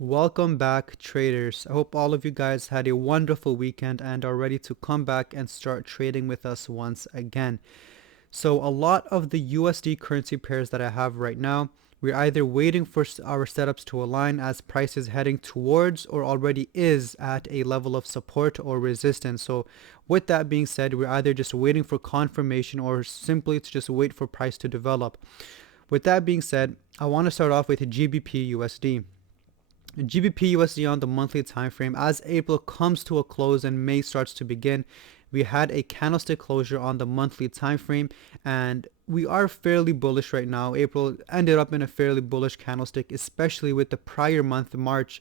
Welcome back, traders. I hope all of you guys had a wonderful weekend and are ready to come back and start trading with us once again. So, a lot of the USD currency pairs that I have right now, we're either waiting for our setups to align as price is heading towards or already is at a level of support or resistance. So, with that being said, we're either just waiting for confirmation or simply to just wait for price to develop. With that being said, I want to start off with GBPUSD. GBPUSD on the monthly time frame, as April comes to a close and May starts to begin, we had a candlestick closure on the monthly time frame, and we are fairly bullish right now. April ended up in a fairly bullish candlestick, especially with the prior month, March,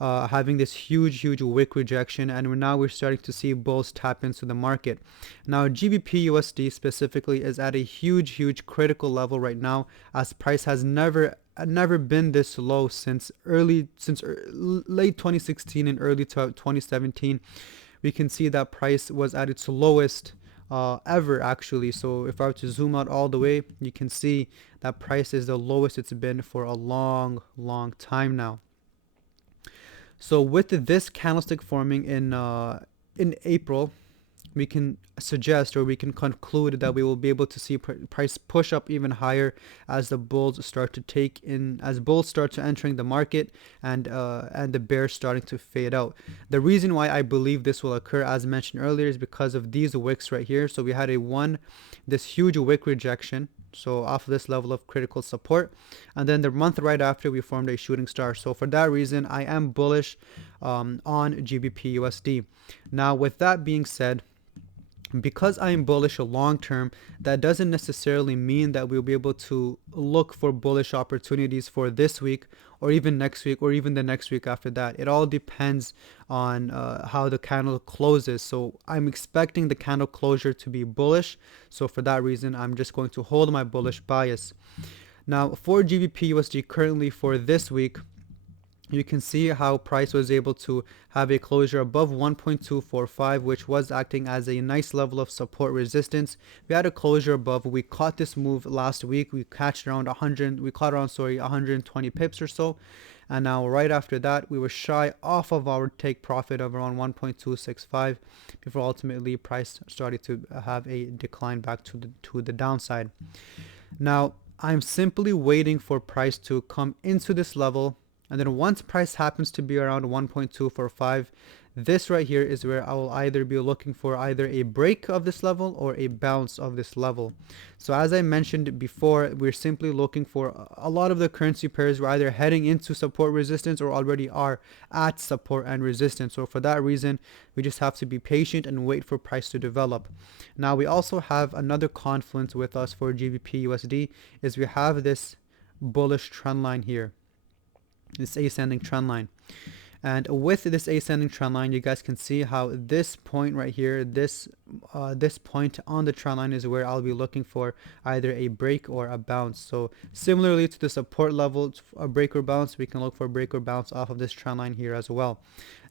having this huge wick rejection, and we're starting to see bulls tap into the market. Now GBPUSD specifically is at a huge critical level right now, as price has never been this low since late 2016 and early 2017. We can see that price was at its lowest ever, actually. So if I were to zoom out all the way, you can see that price is the lowest it's been for a long time now. So with this candlestick forming in April, we can suggest, or we can conclude, that we will be able to see price push up even higher as the bulls start to entering the market, and the bears starting to fade out. The reason why I believe this will occur, as mentioned earlier, is because of these wicks right here. So we had this huge wick rejection, so off of this level of critical support, and then the month right after we formed a shooting star. So for that reason, I am bullish on GBPUSD. Now with that being said, because I am bullish long term, that doesn't necessarily mean that we'll be able to look for bullish opportunities for this week or even next week or even the next week after that. It all depends on how the candle closes. So I'm expecting the candle closure to be bullish. So for that reason, I'm just going to hold my bullish bias. Now for GBPUSD currently for this week, you can see how price was able to have a closure above 1.245, which was acting as a nice level of support resistance. We had a closure above. We caught this move last week. We caught around 120 pips or so. And now right after that, we were shy off of our take profit of around 1.265 before ultimately price started to have a decline back to the downside. Now, I'm simply waiting for price to come into this level, and then once price happens to be around 1.245, this right here is where I will either be looking for either a break of this level or a bounce of this level. So as I mentioned before, we're simply looking for a lot of the currency pairs. We're either heading into support resistance or already are at support and resistance. So for that reason, we just have to be patient and wait for price to develop. Now we also have another confluence with us for GBPUSD, is we have this bullish trend line here, this ascending trend line. And with this ascending trend line, you guys can see how this point right here, this point on the trend line, is where I'll be looking for either a break or a bounce. So similarly to the support level, a break or bounce, we can look for a break or bounce off of this trend line here as well.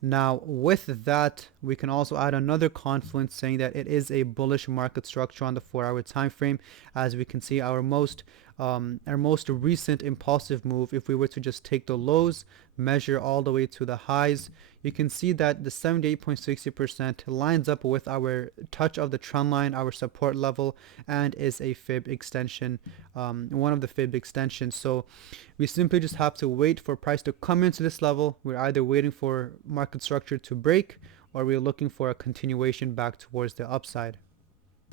Now with that, we can also add another confluence saying that it is a bullish market structure on the 4-hour time frame. As we can see, our most recent impulsive move, if we were to just take the lows, measure all the way to the highs, you can see that the 78.60% lines up with our touch of the trend line, our support level, and is a fib extension, one of the fib extensions. So we simply just have to wait for price to come into this level. We're either waiting for market structure to break, or we're looking for a continuation back towards the upside.